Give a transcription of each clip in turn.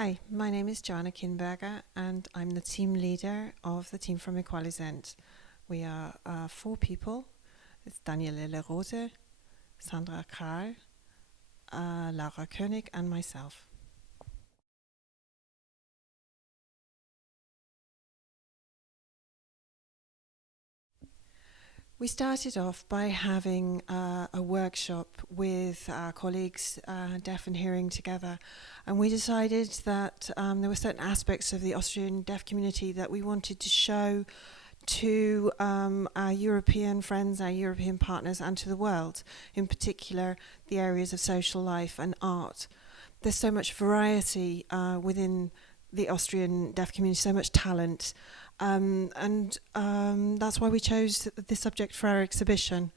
Hi, my name is Joanna Kinberger and I'm the team leader of the team from equalizent. We are 4 people. It's Daniele Rose, Sandra Kral, Laura König and myself. We started off by having a workshop with our colleagues, deaf and hearing together, and we decided that there were certain aspects of the Austrian deaf community that we wanted to show to our European friends, our European partners, and to the world, in particular the areas of social life and art. There's so much variety within the Austrian deaf community, so much talent. That's why we chose this subject for our exhibition.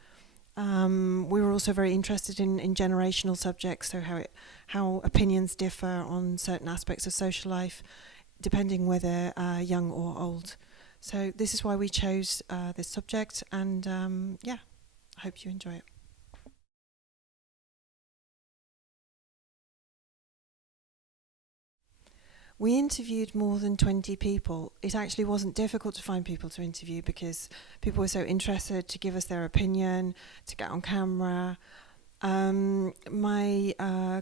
We were also very interested in generational subjects, so how opinions differ on certain aspects of social life, depending whether young or old. So this is why we chose this subject, and I hope you enjoy it. We interviewed more than 20 people. It actually wasn't difficult to find people to interview because people were so interested to give us their opinion, to get on camera. My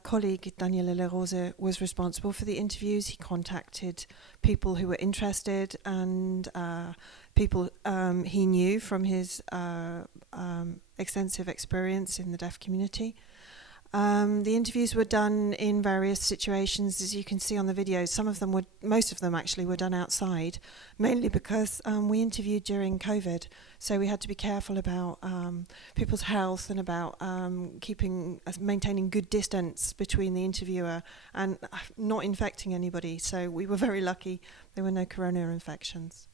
colleague, Daniele Rose, was responsible for the interviews. He contacted people who were interested and people he knew from his extensive experience in the deaf community. The interviews were done in various situations, as you can see on the videos. Most of them actually were done outside, mainly because we interviewed during COVID. So we had to be careful about people's health and about maintaining good distance between the interviewer and not infecting anybody. So we were very lucky there were no corona infections.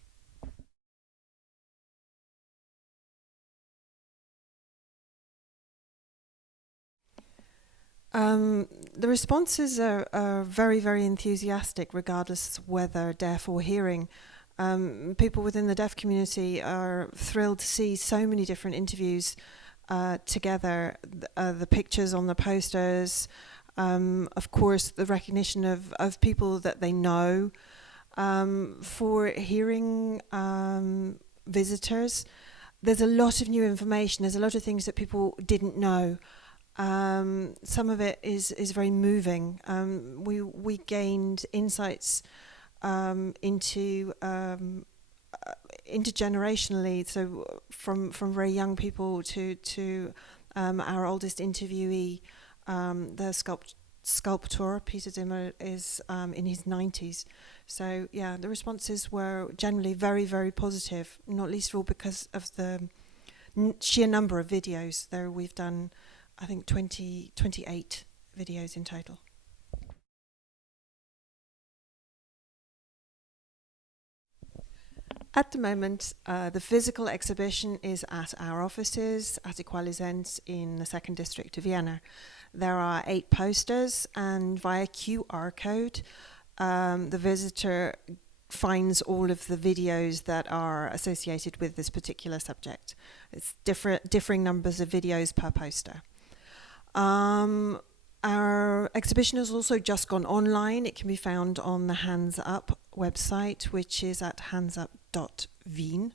The responses are very, very enthusiastic, regardless whether deaf or hearing. People within the deaf community are thrilled to see so many different interviews together. The pictures on the posters, of course, the recognition of people that they know. For hearing visitors, there's a lot of new information. There's a lot of things that people didn't know. Some of it is very moving. We gained insights into intergenerationally, so from very young people to our oldest interviewee, the sculptor Peter Zimmer is in his 90s. So yeah, the responses were generally very, very positive, not least of all because of the sheer number of videos. There we've done, I think, 28 videos in total. At the moment, the physical exhibition is at our offices at equalizent in the 2nd district of Vienna. There are 8 posters, and via QR code, the visitor finds all of the videos that are associated with this particular subject. It's differing numbers of videos per poster. Our exhibition has also just gone online. It can be found on the Hands Up website, which is at handsup.wien.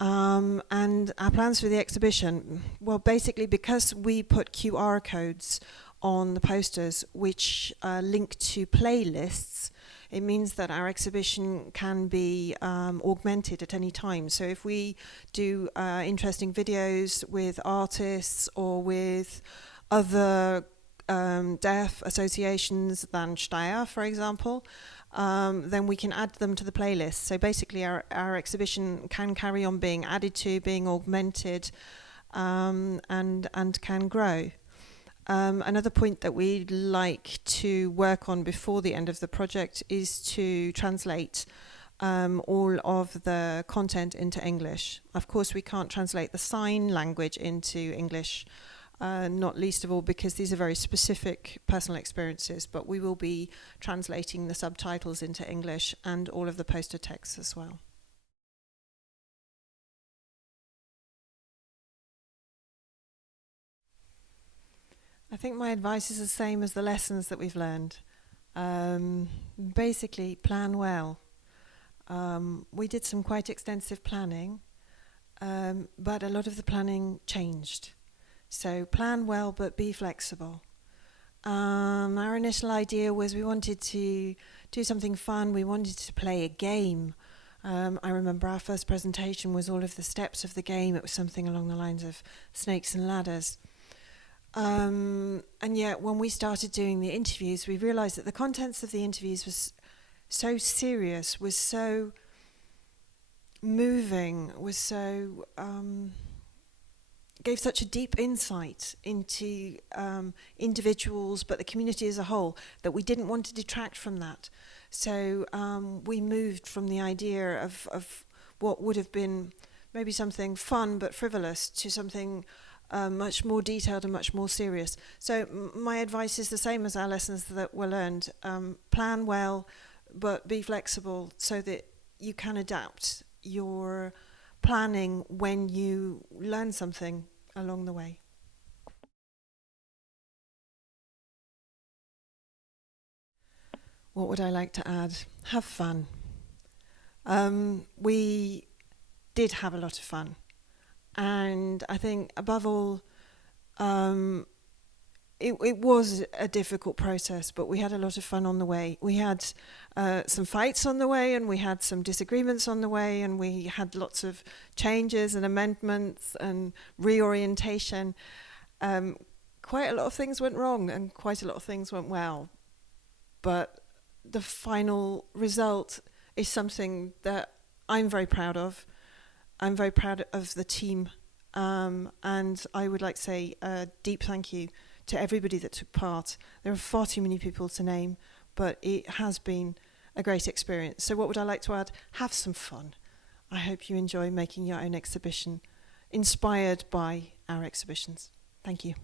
And our plans for the exhibition, well, basically because we put QR codes on the posters which link to playlists, it means that our exhibition can be augmented at any time. So if we do interesting videos with artists or with other deaf associations than Steyr, for example, then we can add them to the playlist. So basically our exhibition can carry on being added to, being augmented, and can grow. Another point that we'd like to work on before the end of the project is to translate all of the content into English. Of course, we can't translate the sign language into English, not least of all because these are very specific personal experiences, but we will be translating the subtitles into English and all of the poster texts as well. I think my advice is the same as the lessons that we've learned. Basically, plan well. We did some quite extensive planning, but a lot of the planning changed. So plan well, but be flexible. Our initial idea was we wanted to do something fun. We wanted to play a game. I remember our first presentation was all of the steps of the game. It was something along the lines of snakes and ladders. And yet when we started doing the interviews, we realized that the contents of the interviews was so serious, was so moving, was so gave such a deep insight into individuals, but the community as a whole, that we didn't want to detract from that. So we moved from the idea of what would have been maybe something fun but frivolous to something much more detailed and much more serious. So my advice is the same as our lessons that were learned. Plan well, but be flexible so that you can adapt your planning when you learn something along the way. What would I like to add? Have fun. We did have a lot of fun. And I think above all, it was a difficult process, but we had a lot of fun on the way. We had some fights on the way, and we had some disagreements on the way, and we had lots of changes and amendments and reorientation. Quite a lot of things went wrong, and quite a lot of things went well. But the final result is something that I'm very proud of. I'm very proud of the team, and I would like to say a deep thank you to everybody that took part. There are far too many people to name, but it has been a great experience. So what would I like to add? Have some fun. I hope you enjoy making your own exhibition, inspired by our exhibitions. Thank you.